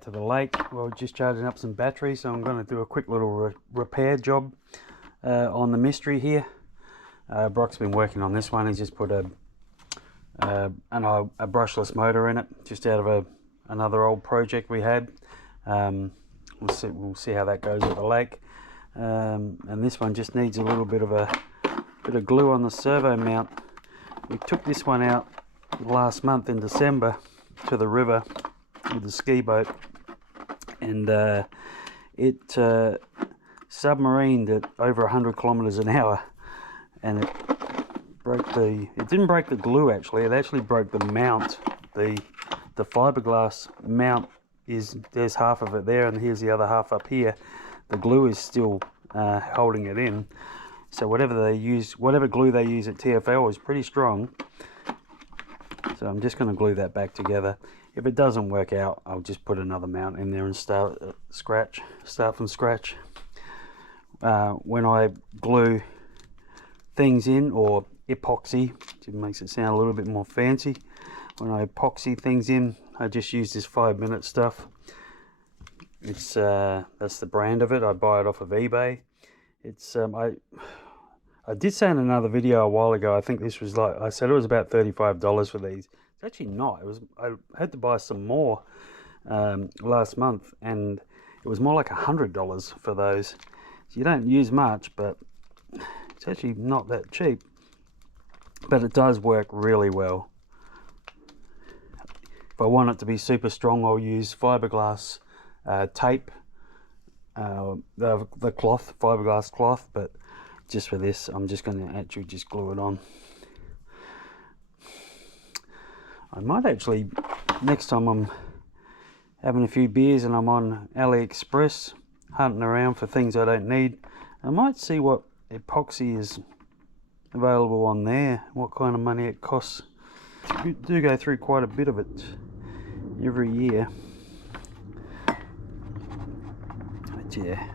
out to the lake. Well, just charging up some batteries, so I'm going to do a quick little repair job on the mystery here. Brock's been working on this one. He's just put a brushless motor in it, just out of another old project we had. We'll see how that goes at the lake. And this one just needs a little bit of glue on the servo mount. We took this one out last month in December to the river with the ski boat, and it submarined at over 100 kilometers an hour, and it didn't break the glue actually, it actually broke the mount. The fiberglass mount there's half of it there, and here's the other half up here. The glue is still holding it in. So whatever glue they use at TFL is pretty strong. So I'm just going to glue that back together. If it doesn't work out, I'll just put another mount in there and start from scratch. When I glue things in, or epoxy, it makes it sound a little bit more fancy. When I epoxy things in, I just use this 5-minute stuff. It's that's the brand of it. I buy it off of eBay. It's I did say in another video a while ago, I think this was I said it was about $35 for these. It's actually not. I had to buy some more last month, and it was more like $100 for those. So you don't use much, but it's actually not that cheap. But it does work really well. If I want it to be super strong, I'll use fiberglass tape, the cloth, fiberglass cloth, but just for this I'm just going to actually just glue it on. I might actually, next time I'm having a few beers and I'm on AliExpress hunting around for things I don't need, I might see what epoxy is available on there, what kind of money it costs. We do go through quite a bit of it every year. But yeah.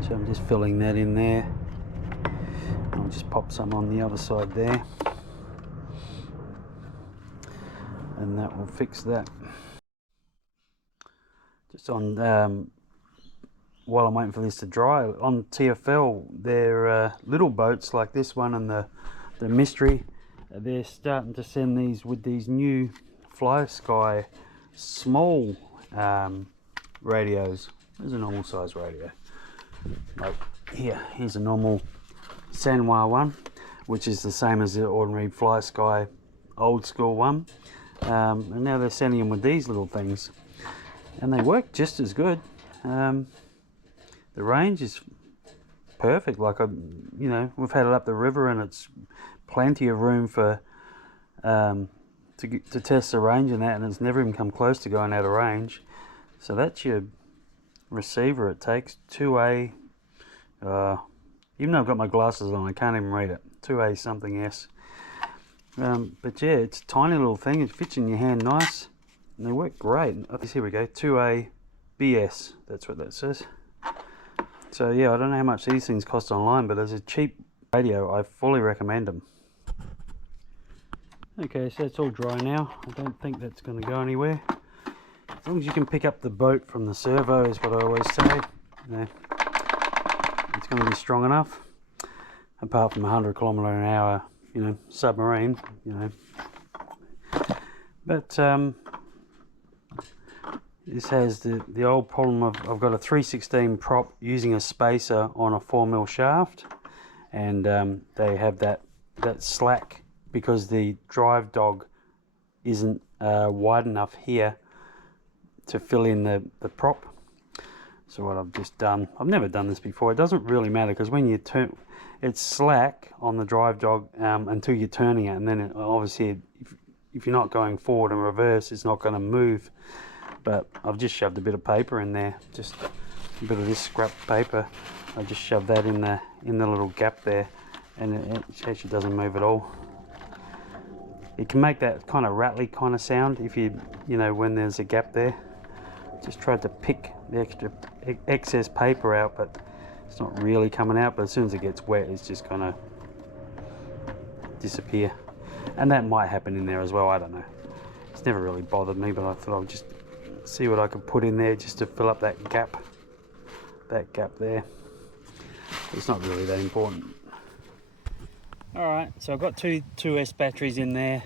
So I'm just filling that in there. I'll just pop some on the other side there, and that will fix that. Just on while I'm waiting for this to dry, on TFL, they're little boats like this one and the Mystery. They're starting to send these with these new Fly Sky small radios. There's a normal size radio. Like here's a normal Sanwa one, which is the same as the ordinary Fly Sky old school one. And now they're sending them with these little things, and they work just as good. The range is perfect. Like we've had it up the river, and it's plenty of room for to test the range and that, and it's never even come close to going out of range. So that's your receiver. It takes 2A. Even though I've got my glasses on, I can't even read it. 2A something S. But yeah, it's a tiny little thing. It fits in your hand nice, and they work great. Here we go, 2A BS. That's what that says. So yeah, I don't know how much these things cost online, but as a cheap radio, I fully recommend them. Okay, so it's all dry now. I don't think that's going to go anywhere. As long as you can pick up the boat from the servo is what I always say. It's going to be strong enough. Apart from 100 kilometer an hour, submarine, But this has the old problem of I've got a 316 prop using a spacer on a 4mm shaft, and they have that slack because the drive dog isn't wide enough here to fill in the prop. So what I've just done, I've never done this before, it doesn't really matter, because when you turn, it's slack on the drive dog until you're turning it, and then obviously if you're not going forward and reverse, it's not going to move. But I've just shoved a bit of paper in there, just a bit of this scrap paper. I just shoved that in the little gap there, and it actually doesn't move at all. It can make that kind of rattly kind of sound if when there's a gap there. Just tried to pick the excess paper out, but it's not really coming out. But as soon as it gets wet, it's just gonna disappear. And that might happen in there as well, I don't know. It's never really bothered me, but I thought I'd just see what I could put in there just to fill up that gap there. It's not really that important. Alright, so I've got two 2S batteries in there.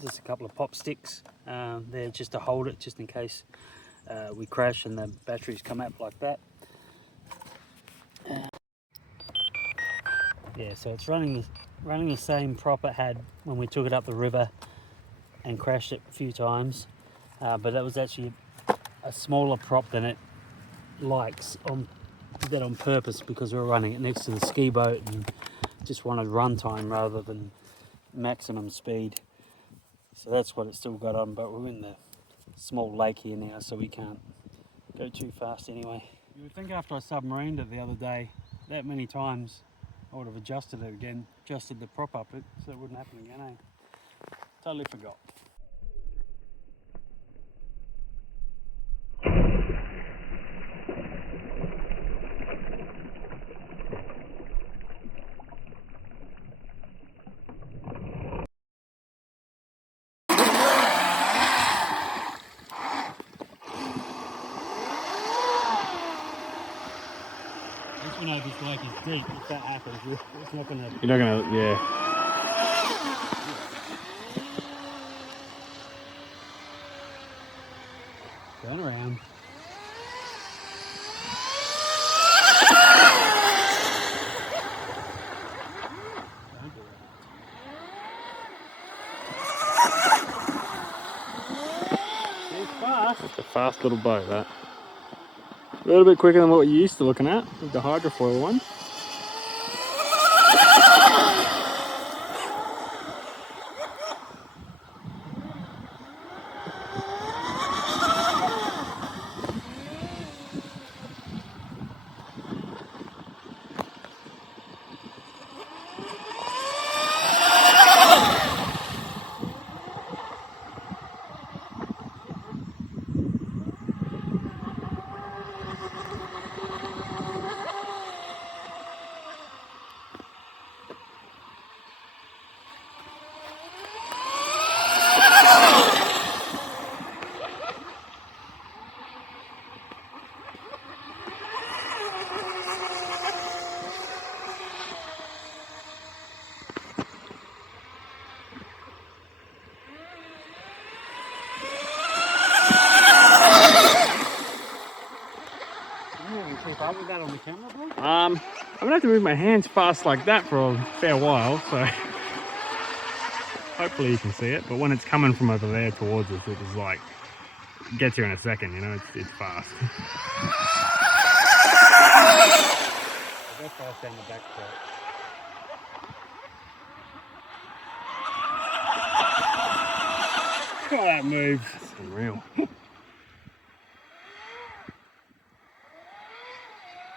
Just a couple of pop sticks there just to hold it, just in case we crash and the batteries come out like that. Yeah, so it's running the same prop it had when we took it up the river and crashed it a few times, but that was actually a smaller prop than it likes. Did that on purpose because we were running it next to the ski boat and just wanted run time rather than maximum speed. So that's what it's still got on, but we're in the small lake here now, so we can't go too fast anyway. You would think after I submarined it the other day that many times I would have adjusted it again, adjusted the prop up it so it wouldn't happen again, eh? Totally forgot. We know this lake is deep. If that happens, it's not going to... You're not going to, yeah. Turn around. Don't do that. It's fast. It's a fast little boat, that. A little bit quicker than what you're used to looking at with the hydrofoil one. Keep up with that on the camera, bro? I'm gonna have to move my hands fast like that for a fair while, so hopefully you can see it. But when it's coming from over there towards us, it is like gets here in a second, you know. It's fast. Go fast down the back track. Look at that move. It's unreal.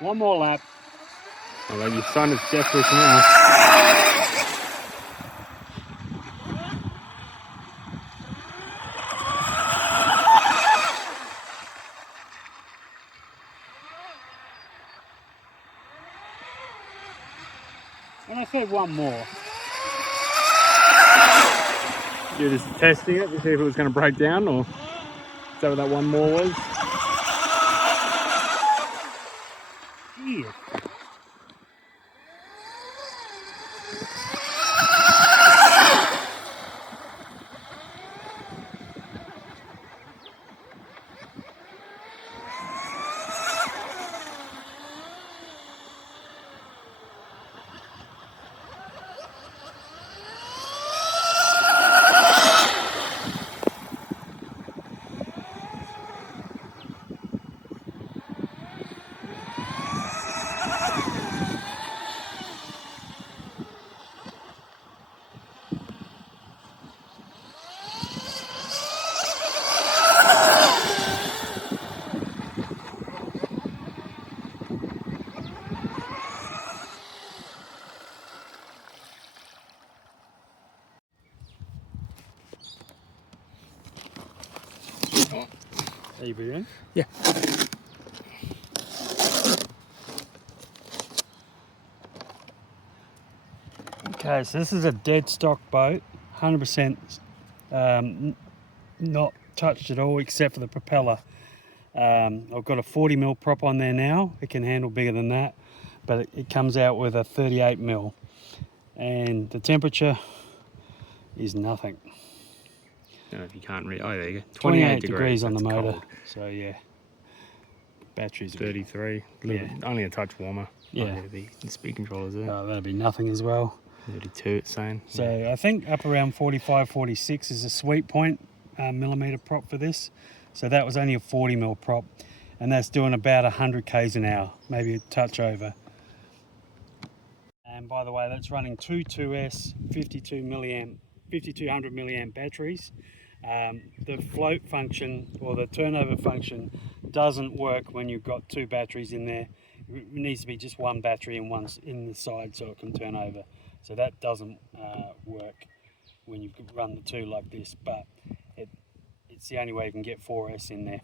One more lap. Oh, well, your son is deathwish now. And I said one more. You're just testing it to see if it was going to break down, or is that what that one more was? Yeah. Are you breathing? Yeah. Okay. Okay, so this is a dead stock boat, 100% not touched at all except for the propeller. I've got a 40mm prop on there now. It can handle bigger than that, but it comes out with a 38mm, and the temperature is nothing. I don't know if you can't read. Oh, there you go. 28 degrees on the That's motor. cold. So yeah, batteries. 33. Only a touch warmer. Yeah. Oh, the speed controller's there. Oh, that'll be nothing as well. 32, it's saying. So yeah. I think up around 45, 46 is a sweet point millimeter prop for this. So that was only a 40mm prop, and that's doing about 100 k's an hour, maybe a touch over. And by the way, that's running two 2S 5200 milliamp batteries. The float function or the turnover function doesn't work when you've got two batteries in there. It needs to be just one battery and one's in the side so it can turn over. So that doesn't work when you run the two like this, but it's the only way you can get 4S in there.